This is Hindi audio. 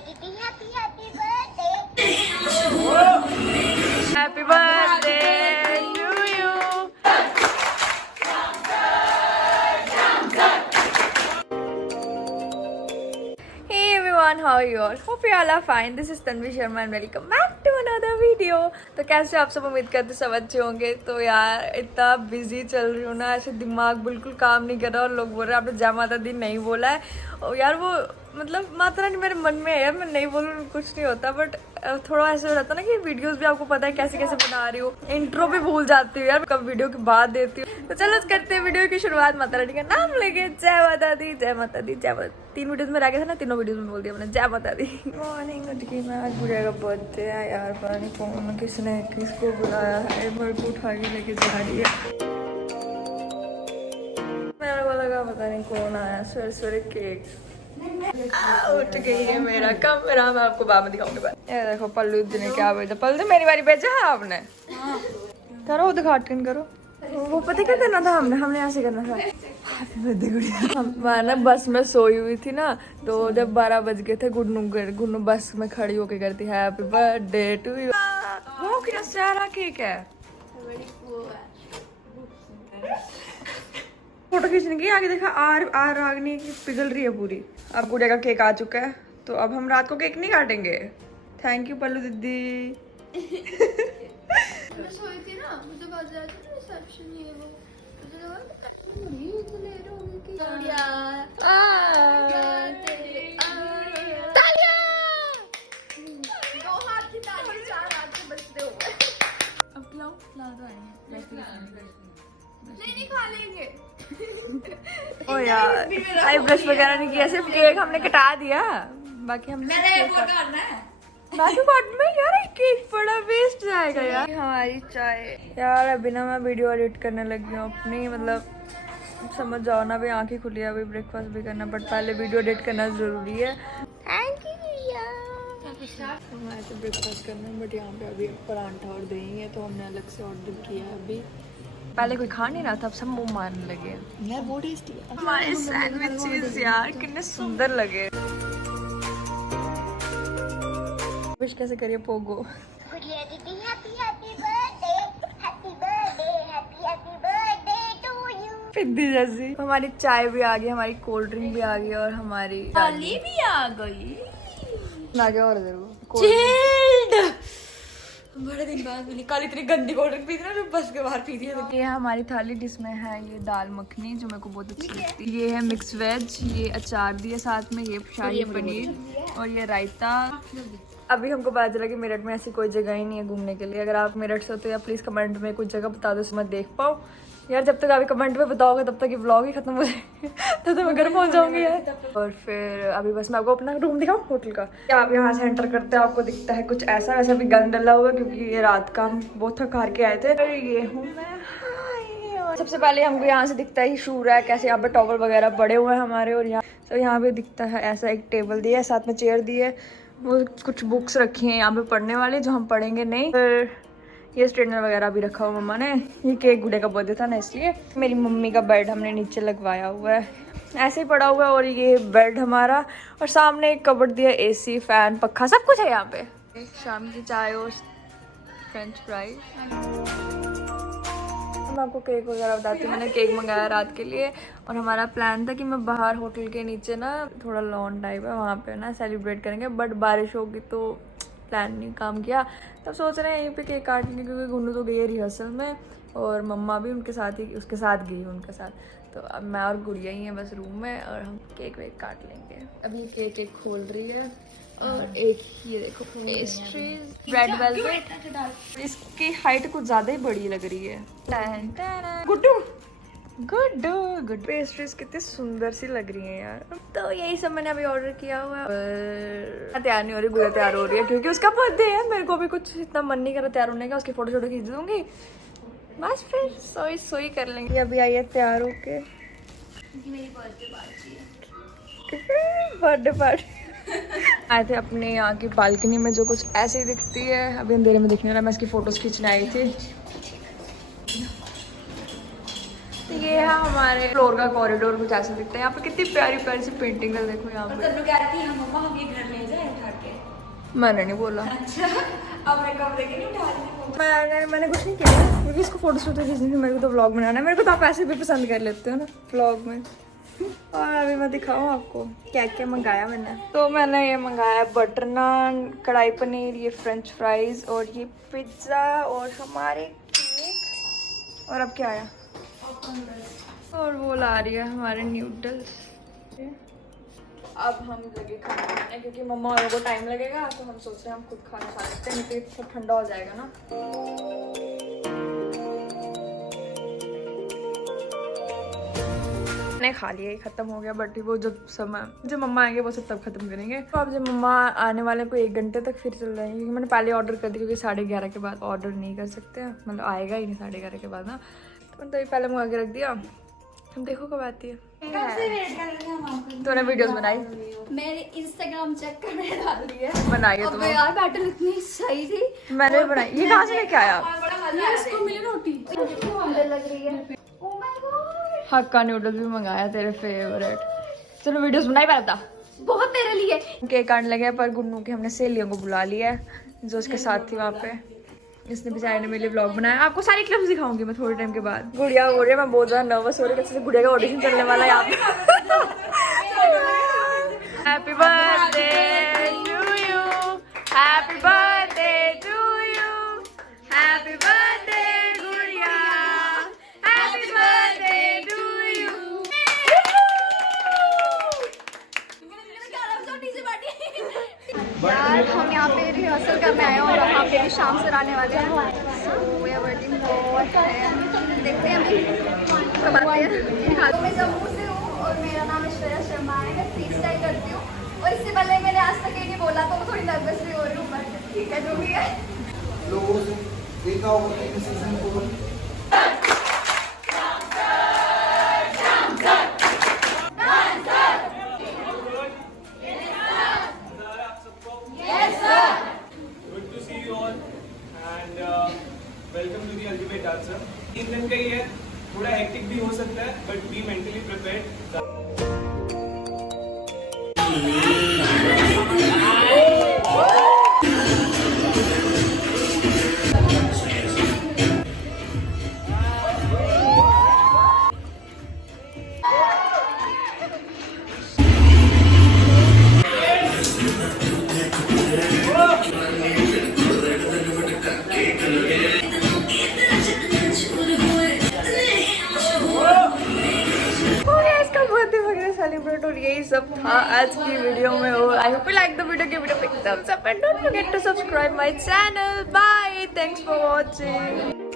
Happy birthday to you. Hey everyone, how are you all? Hope you all are fine. This is Tanvi Sharma and welcome back to another video. तो कैसे आप सब, उम्मीद करते सब अच्छे होंगे। तो यार इतना बिजी चल रही हूँ ना, ऐसे दिमाग बिल्कुल काम नहीं कर रहा और लोग बोल रहे हैं आपने जय माता दी नहीं बोला है। और यार वो मतलब माता रानी मेरे मन में है, मैं नहीं बोलूँ कुछ नहीं होता, बट थोड़ा ऐसे हो जाता है ना कि वीडियोस भी आपको पता है कैसे कैसे बना रही हूँ, इंट्रो भी भूल जाती हूँ यार, कब वीडियो के बाद देती हूँ। तो चलो करते हैं वीडियो की शुरुआत माता रानी का नाम लेके। जय माता दी, जय माता दी, जय माता। 3 वीडियोस में रह गया था ना, तीनों वीडियोस में बोल दिया मैंने जय माता दी। मॉर्निंग उठ गई मैं, आज बुढ़िया का बर्थडे है यार, पता नहीं कौन किसने किसको बुलाया है, मेरे को उठा के लेके जा रही है। मेरे को लगा पता नहीं कौन आया, सवेरे सवेरे केक। उठ गई है मेरा कमरा, मैं आपको बाद में दिखाऊंगी। ये देखो पल्लू जी ने क्या भेजा। पल्लू मेरी बारी भेजा है आपने, करो उद्घाटन करो। वो पता क्या करना था, हमने ऐसे करना था। हैप्पी बर्थडे गुड़िया। मैं ना बस में सोई हुई थी ना, तो जब 12 बज गए थे, गुन्नू बस में खड़ी होके करती हैप्पी बर्थडे टू यू। वो क्या सारा केक है, फोटो खींचने की। आगे देखा आर रागनी की पिघल रही है पूरी। अब गुड़िया का केक आ चुका है, तो अब हम रात को केक नहीं काटेंगे। थैंक यू पल्लू दीदी। मैं सोई थी ना, मुझे बात रहा था रिसेप्शन ये वो, मुझे लगा तो लेट हो गई कि तालियां, 2 हाथ की ताली 4 हाथ से बजते हुए। अब खिलाओ तो आएंगे, नहीं खा लेंगे। ओ यार आई ब्रश वगैरह नहीं किया, सिर्फ केक हमने कटा दिया, बाकी हम बाजू काट में यार केक बड़ा वेस्ट जाएगा यार। हमारी चाय यार, अभी ना मैं वीडियो एडिट करने लगी हूँ अपनी, मतलब समझ जाओ ना, अभी आंखें खुली है, अभी ब्रेकफास्ट भी करना, बट पहले वीडियो एडिट करना जरूरी है। थैंक यू भैया। हमारे तो ब्रेकफास्ट करना है, बट यहाँ पे अभी परांठा और दही है, तो हमने अलग से ऑर्डर किया है। अभी पहले कोई खा नहीं रहा था, अब सब मुंह मारने लगे यार, बहुत टेस्टी है हमारे सैंडविचेस यार, कितने सुंदर लगे। विश कैसे करिए पोगो। पिद्दी जैसी। हमारी चाय भी आ गई, हमारी कोल्ड ड्रिंक भी आ गई और हमारी थाली भी आ गई। आगे और जरूर चिल्ड। बड़े दिन बाद मिली, कल इतनी गंदी कोल्ड ड्रिंक पी थी ना जो बस के बाहर पी थी। ये है हमारी थाली, जिसमें है ये दाल मखनी जो मेरे को बहुत अच्छी लगती है, ये है मिक्स वेज, ये अचार दिया साथ में, ये शाही पनीर और ये रायता। अभी हमको पता चला कि मेरठ में ऐसी कोई जगह ही नहीं है घूमने के लिए। अगर आप मेरठ से हो तो या प्लीज़ कमेंट में कुछ जगह बता दो, मैं देख पाऊँ यार। जब तक अभी कमेंट में बताओगे तब तक ये व्लॉग ही खत्म हो जाएगा, तब तक मैं घर पहुंच जाऊंगी यार। और फिर अभी बस मैं आपको अपना रूम दिखाऊं होटल का। आप यहाँ से एंटर करते हैं, आपको दिखता है कुछ ऐसा। वैसे अभी गंद डला हुआ है क्योंकि ये रात का हम बहुत थक हार के आए थे। ये हूँ मैं। और सबसे पहले हमको यहाँ से दिखता है शू रैक, कैसे यहाँ पे टॉवल वगैरह पड़े हुए हैं हमारे। और यहाँ पे दिखता है ऐसा एक टेबल दिया है, साथ में चेयर दी है, वो कुछ बुक्स रखी हैं यहाँ पे पढ़ने वाले जो हम पढ़ेंगे नहीं। फिर ये स्ट्रेटनर वगैरह भी रखा हुआ मम्मा ने। ये केक गुड़े का बर्थडे था ना, इसलिए। मेरी मम्मी का बेड हमने नीचे लगवाया हुआ है, ऐसे ही पड़ा हुआ है। और ये बेड हमारा, और सामने एक कबर्ड दिया, एसी, फैन, पक्खा, सब कुछ है यहाँ पे। शाम की चाय और फ्रेंच फ्राइज। मैं आपको केक वगैरह बताती हूँ। मैंने केक मंगाया रात के लिए, और हमारा प्लान था कि मैं बाहर होटल के नीचे ना, थोड़ा लॉन टाइप है वहाँ पे ना सेलिब्रेट करेंगे, बट बारिश होगी तो प्लान नहीं काम किया। तब सोच रहे हैं यहीं पे केक काटेंगे, क्योंकि गुन्नू तो गई है रिहर्सल में और मम्मा भी उसके साथ गई उनके साथ। तो अब मैं और गुड़िया ही हैं बस रूम में, और हम केक वेक काट लेंगे। अभी केक खोल रही है। और एक ये देखो पेस्ट्रीज, रेड वेलवेट। इसकी हाइट कुछ ज्यादा ही बड़ी लग रही है। गुड पेस्ट्रीज कितनी सुंदर सी लग रही है यार। तो यही सब मैंने अभी ऑर्डर किया हुआ है। और तैयार नहीं हो रही, गुड़िया तैयार हो रही है क्योंकि उसका बर्थडे है। मेरे को भी कुछ इतना मन नहीं कर रहा तैयार होने का, उसकी फोटो शोटो खींच दूंगी, बस फिर सोई कर लेंगे। अभी आई है तैयार होके, मेरी बर्थडे पार्टी बर्थडे पार्टी। आए थे अपने यहाँ की बालकनी में, जो कुछ ऐसी दिखती है। अभी अंधेरे में दिखने रहा, मैं इसकी फोटोज खींचने आई थी। तो ये है हमारे फ्लोर का कॉरिडोर, कुछ ऐसा दिखता है। यहाँ पे कितनी प्यारी प्यारी सी पेंटिंग है, देखो यहाँ पे। कहती है मम्मा हम ये घर ले जाए। मैंने नहीं बोला। अब मैं कमरे के नहीं उठा रही मैंने कुछ नहीं किया क्योंकि इसको फोटो शूट खींचनी थी, मेरे को तो व्लॉग बनाना है। मेरे को तो आप ऐसे भी पसंद कर लेते हो ना व्लॉग में। और अभी मैं दिखाऊँ आपको क्या क्या मंगाया मैंने। तो मैंने ये मंगाया बटर नान, कढ़ाई पनीर, ये फ्रेंच फ्राइज और ये पिज्ज़ा और हमारे केक। और अब क्या आया? और वो ला रही है हमारे नूडल्स। अब हम लगे खाना बनाने क्योंकि मम्मा और को टाइम लगेगा, तो हम सोच रहे हैं हम खुद खाना खा सकते हैं, नहीं तो सब ठंडा हो जाएगा ना। मैंने खा लिया, खत्म हो गया, बट वो जब मम्मा आएंगे वो सब तब खत्म करेंगे। तो अब जब मम्मा आने वाले को 1 घंटे तक फिर चल रहे हैं, क्योंकि मैंने पहले ऑर्डर कर दिया, क्योंकि 11:30 के बाद ऑर्डर नहीं कर सकते, मतलब आएगा ही नहीं 11:30 के बाद ना, तो मैंने पहले मंगा के रख दिया। हम देखो कब आती है। तूने वीडियोस बनाई? मेरे इंस्टाग्राम चेक कर, मैंने डाल दी है। बनाई है अबे यार बैटल इतनी सही थी। मैंने भी बनाई। ये कहाँ से लेके आया? ये इसको मिली रोटी अंदर लग रही है। Oh my God, hakka noodles भी मंगाया, तेरे फेवरेट। चलो वीडियोस बनाई पहले था। बहुत तेरे लिए। केक काटने लगे, पर गुन्नू के हमने सहेलियों को बुला लिया है जो उसके साथ थी वहाँ पे। इसने बेचारे ने मेरे लिए व्लॉग बनाया। आपको सारी क्लिप्स दिखाऊंगी मैं थोड़े टाइम के बाद। गुड़िया बोल रही है मैं बहुत ज्यादा नर्वस हो रही हूँ, कैसे गुड़िया का ऑडिशन चलने वाला है यहाँ पे। Happy birthday to you, happy birthday to you, happy birthday Gudiya, happy birthday to you. यार हम यहाँ पे रिहर्सल करने आए हैं और वहाँ पे शाम से आने वाले हैं। So we are waiting for him। देखते हैं अभी कब आते हैं। तो मैं जम्मू से हूँ और मेरा नाम ऐश्वर्या शर्मा है। मैं फ्री स्टाइल करती हूँ और इससे पहले मैंने आज तक ये नहीं बोला, तो मैं थोड़ी नर्वस भी हो रही हूँ, बट ठीक है जो भी है। लोग देखा होगा कि season 4 welcome to the ultimate dancer. 3 दिन का ही है, थोड़ा हेक्टिक भी हो सकता है, but be mentally prepared. Celebrate और यही सब था आज की वीडियो में। और I hope you like the video, give it a big thumbs up and don't forget to subscribe my channel. Bye, thanks for watching.